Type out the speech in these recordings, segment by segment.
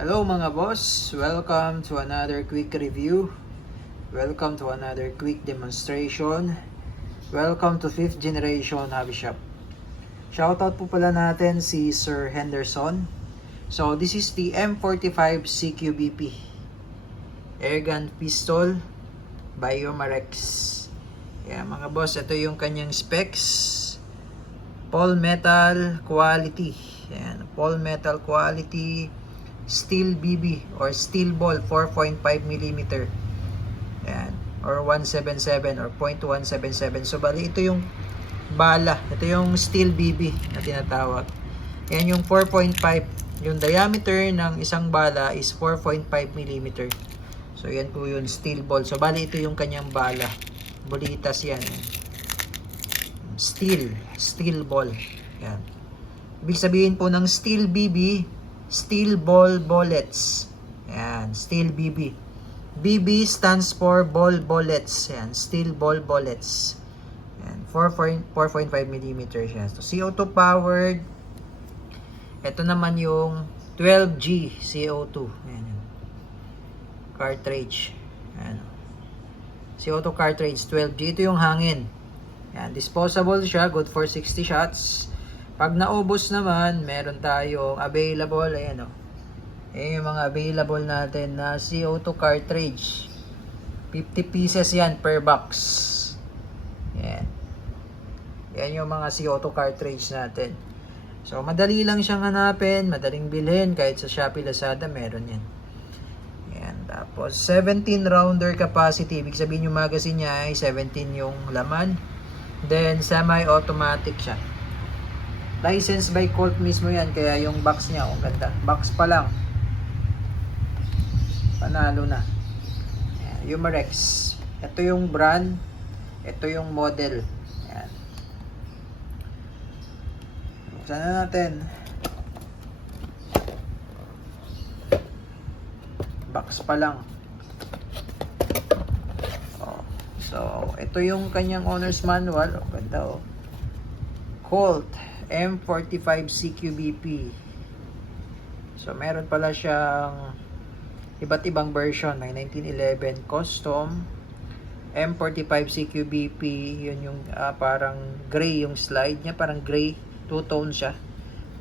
Hello mga boss, welcome to another quick review. Welcome to another quick demonstration. Welcome to 5th generation hobby shop. Shoutout po pala natin si Sir Henderson. So this is the M45 CQBP Airgun Pistol by Yomarex. Yan mga boss, ito yung kanyang specs. All metal quality. Yan, all metal quality. Steel BB or steel ball 4.5mm. Yan, or 177 or .177. So bali ito yung bala. Ito yung steel BB na tinatawag. Yan yung 4.5. Yung diameter ng isang bala is 4.5mm. So yan po yung steel ball. So bali ito yung kanyang bala. Bolitas yan. Steel ball. Yan. Ibig sabihin po ng steel BB, steel ball bullets. Yan, steel BB. BB stands for ball bullets. Yan, steel ball bullets. Yan, 4.5mm siya. So, CO2 powered. Ito naman yung 12G CO2. Yan. Cartridge. Yan. CO2 cartridge, 12G. Ito yung hangin. Yan, disposable siya, good for 60 shots. Pag naubos naman, meron tayong available, ayan o. Ayan yung mga available natin na CO2 cartridge. 50 pieces yan per box. Yan. Yan yung mga CO2 cartridge natin. So, madali lang siyang hanapin, madaling bilhin, kahit sa Shopee, Lazada, meron yan. Yan. Tapos, 17 rounder capacity. Ibig sabihin yung magazine niya ay 17 yung laman. Then, semi-automatic siya. Licensed by Colt mismo yan. Kaya yung box niya, oh, ganda. Box pa lang. Panalo na. Ayan, Yomarex. Ito yung brand. Ito yung model. Ayan. Buksan na natin. Box pa lang. So, ito yung kanyang owner's manual. Oh, ganda oh. Colt M45 CQBP. So, meron pala siyang iba't ibang version. May 1911 custom. M45 CQBP. Yun yung parang gray yung slide niya. Parang gray. Two-tone siya.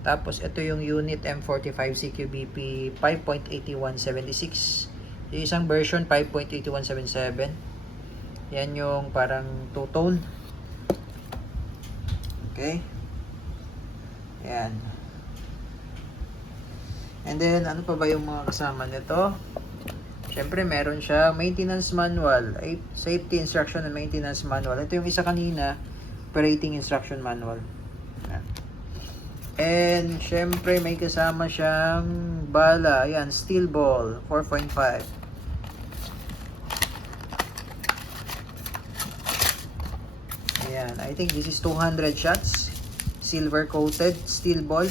Tapos, ito yung unit M45 CQBP 5.8176. Yung isang version 5.8177. Yan yung parang two-tone. Okay. Yan. And then, ano pa ba yung mga kasama nito? Siyempre, meron siya maintenance manual, safety instruction and maintenance manual. Ito yung isa kanina, operating instruction manual. Yan. And, siyempre, may kasama siyang bala. Yan, steel ball, 4.5. Ayan, I think this is 200 shots. Silver coated steel ball.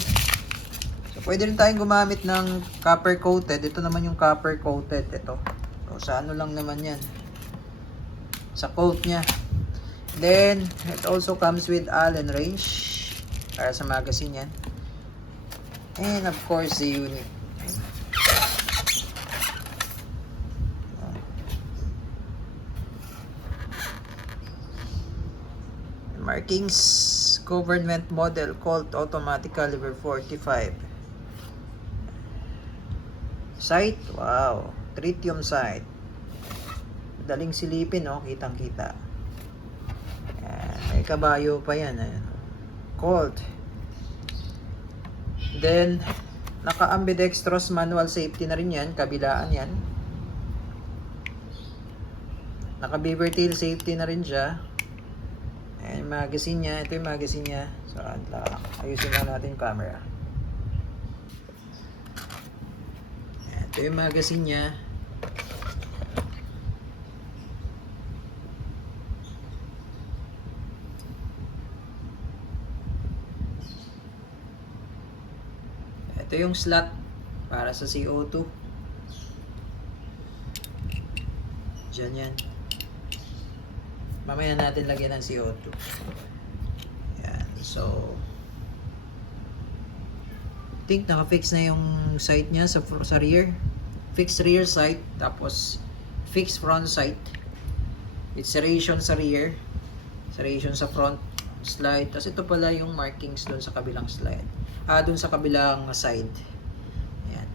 So, pwede rin tayong gumamit ng copper coated. Ito naman yung copper coated. Ito. So, sa ano lang naman yan. Sa coat niya. Then, it also comes with Allen wrench. Para sa magazine yan. And of course, the unit. Markings, government model, Colt automatic caliber 45. Sight, wow, tritium sight. Daling silipin, oh, kitang-kita. May kabayo pa yan. Colt. Then, naka-ambidextrous manual safety na rin yan, kabilaan yan. Naka-beaver tail safety na rin siya. Ayan yung magazine niya. Ito yung magazine niya. So, ayusin lang natin yung camera. Ayan, ito yung magazine niya. Ito yung slot para sa CO2. Diyan yan. Mamaya natin lagyan ng CO2. Yan. So, think naka-fix na yung sight niya sa rear. Fixed rear sight, tapos fixed front sight. It's serration sa rear, serration sa front slide. Tapos ito pala yung markings doon sa kabilang slide. Doon sa kabilang side. Ayan.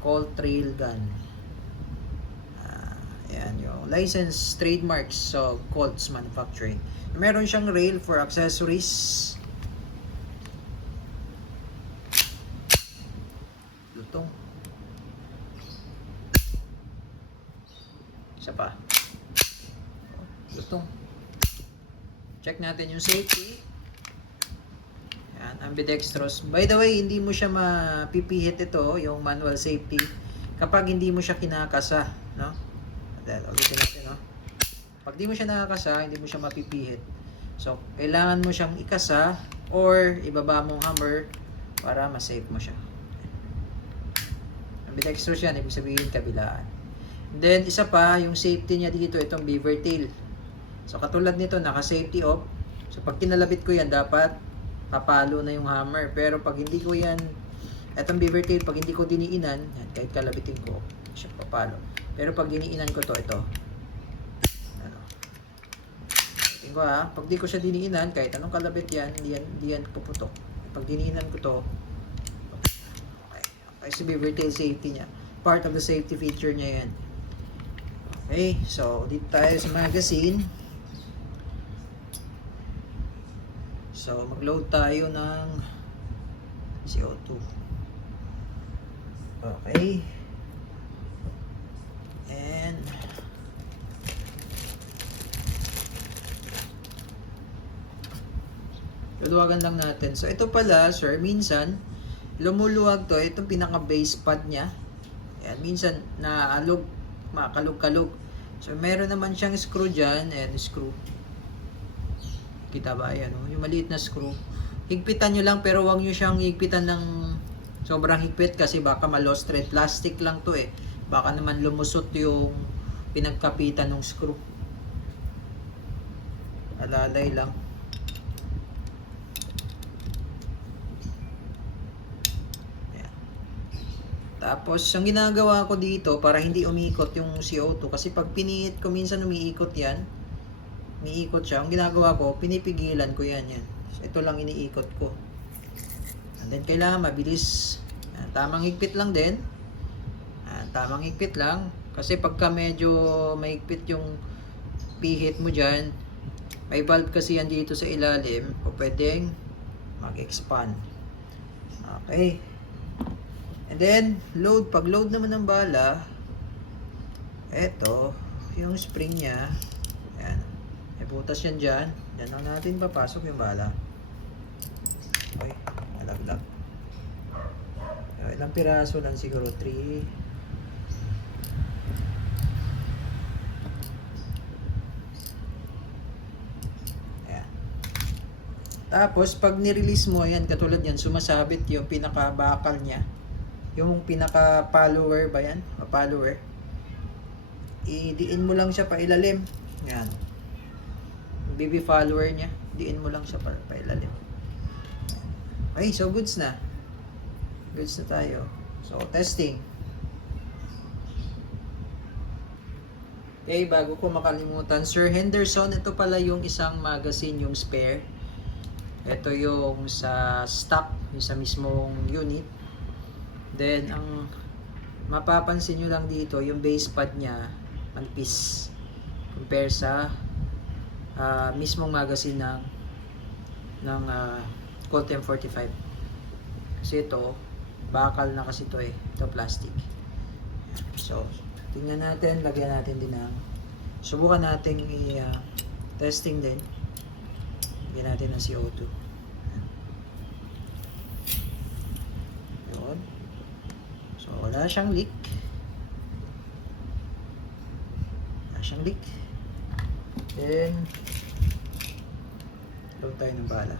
Colt Trail Gun. Ayan yung license trademarks so Colt's manufacturing. Meron siyang rail for accessories. Lutong. Isa pa. Lutong. Check natin yung safety. Yan, ambidextrous. By the way, hindi mo siya mapipihit ito, yung manual safety, kapag hindi mo siya kinakasa, no? Ulitin natin, no? Pag di mo siya nakakasa, hindi mo siya mapipihit. So, kailangan mo siyang ikasa or ibaba mong hammer para ma-safe mo siya. Ambidextrous yan, ibig sabihin kabilaan. Then, isa pa, yung safety niya dito, itong beaver tail. So, katulad nito, naka-safety off. So, pag kinalabit ko yan, dapat papalo na yung hammer. Pero pag hindi ko yan, itong beaver tail, pag hindi ko diniinan, yan, kahit kalabitin ko, siya papalo. Pero pag diniinan ko to, ito. Ano? Tingin ko pag di ko siya diniinan, kahit anong kalabit yan, hindi yan puputok. Pag diniinan ko to, okay, si beaver tail safety niya. Part of the safety feature niya yan. Okay, so dito tayo sa magazine. So mag-load tayo ng CO2. Okay. And luluwagan lang natin. So ito pala, sir, minsan lumuluwag to, itong pinaka base pad niya. Yan, minsan naalog, makalog-kalog. So meron naman siyang screw dyan, and screw. Kita ba? Ayan, yung maliit na screw. Higpitan nyo lang, pero wag nyo siyang higpitan ng sobrang higpit kasi baka ma-lost thread. Plastic lang to eh. Baka naman lumusot yung pinagkapitan ng screw. Alalay lang. Ayan. Tapos, ang ginagawa ko dito para hindi umiikot yung CO2 kasi pag pinihit ko, minsan umiikot yan. Umiikot siya. Ang ginagawa ko, pinipigilan ko yan. So, ito lang iniikot ko. And then, kailangan mabilis. Ayan, tamang higpit lang din. Tamang higpit lang kasi pagka medyo mahigpit yung pihit mo dyan, may valve kasi yan dito sa ilalim o pwedeng mag-expand. Okay, and then load. Pag load naman ng bala, eto yung spring nya, yan, may butas yan dyan, yan lang natin papasok yung bala. Okay, malaglag. Ilang piraso lang siguro, 3. Tapos, pag nirelease mo, yan, katulad yan, sumasabit yung pinaka-bakal niya. Yung pinaka-follower ba yan? Follower. Idiin mo lang siya pa ilalim. Yan. Baby follower niya. Diin mo lang siya pa ilalim. Okay, so goods na. Goods na tayo. So, testing. Okay, bago ko makalimutan, Sir Henderson, ito pala yung isang magazine, yung spare. Ito yung sa stock, yung sa mismong unit. Then, ang mapapansin nyo lang dito, yung base pad niya, manipis. Compare sa mismong magazine ng Colt M45. Kasi ito, bakal na kasi ito eh. Ito plastic. So, tingnan natin, lagyan natin din ng, subukan natin testing din. Lagyan natin ng CO2. Yun. So, wala siyang leak. Wala siyang leak. Then, load tayo ng bala.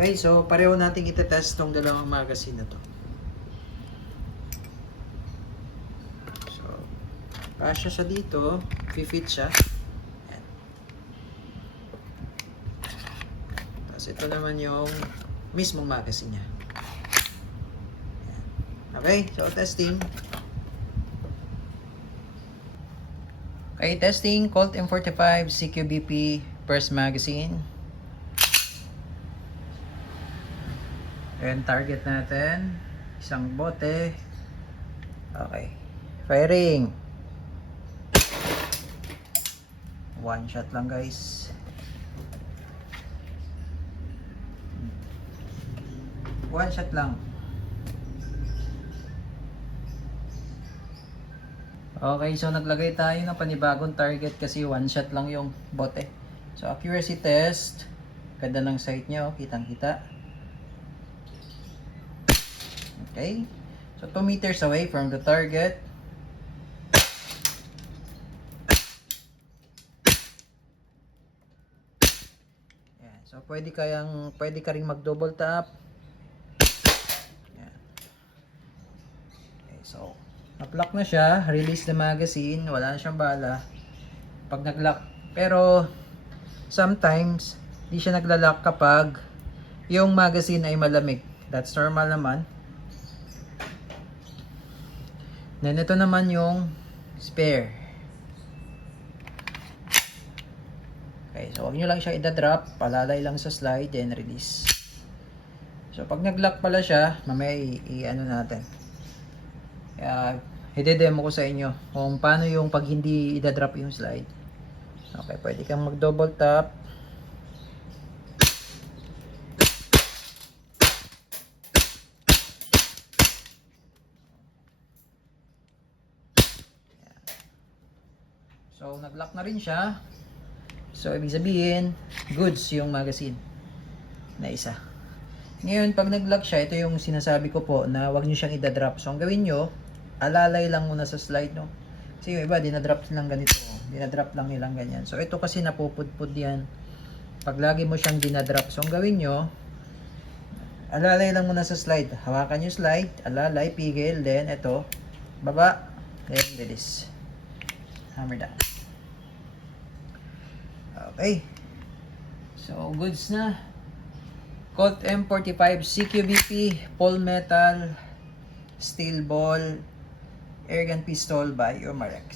Okay, so pareho nating itetest tong dalawang magazine na to. Kasya siya dito, fit siya. Ayan. Tapos ito naman yung mismong magazine niya. Ayan. Okay, so testing. Okay, testing Colt M45 CQBP first magazine. And target natin, isang bote. Okay. Firing. One shot lang, guys. One shot lang. Okay, so naglagay tayo ng panibagong target kasi one shot lang yung bote. So accuracy test. Ganda ng sight niya, oh. Kitang-kita. Okay. So 2 meters away from the target. Yan. So pwede ka ring mag-double tap. Yan. Okay, so na-lock na siya, release the magazine, wala na siyang bala. Pag nag-lock, pero sometimes di siya nagla-lock kapag yung magazine ay malamig. That's normal naman. Then ito naman yung spare. Okay, so huwag nyo lang siya i-drop, palalay lang sa slide, then release. So pag nag-lock pala siya, mamaya i-ano natin. I-demo ko sa inyo kung paano yung pag hindi i-drop yung slide. Okay, pwede kang mag-double tap. So, nag-lock na rin siya. So, ibig sabihin, goods yung magazine na isa. Ngayon, pag nag-lock siya, ito yung sinasabi ko po na wag nyo siyang i-drop. So, ang gawin nyo, alalay lang muna sa slide, no? Kasi yung iba, dinadrop lang ganito. Dinadrop lang nilang ganyan. So, ito kasi napupudpud yan. Pag lagi mo siyang dinadrop. So, ang gawin nyo, alalay lang muna sa slide. Hawakan yung slide, alalay, pigil, then ito, baba, then release. Hammer down. Okay. So, goods na. Colt M45 CQBP, Paul Metal, Steel Ball, Airgun Pistol by Umarex.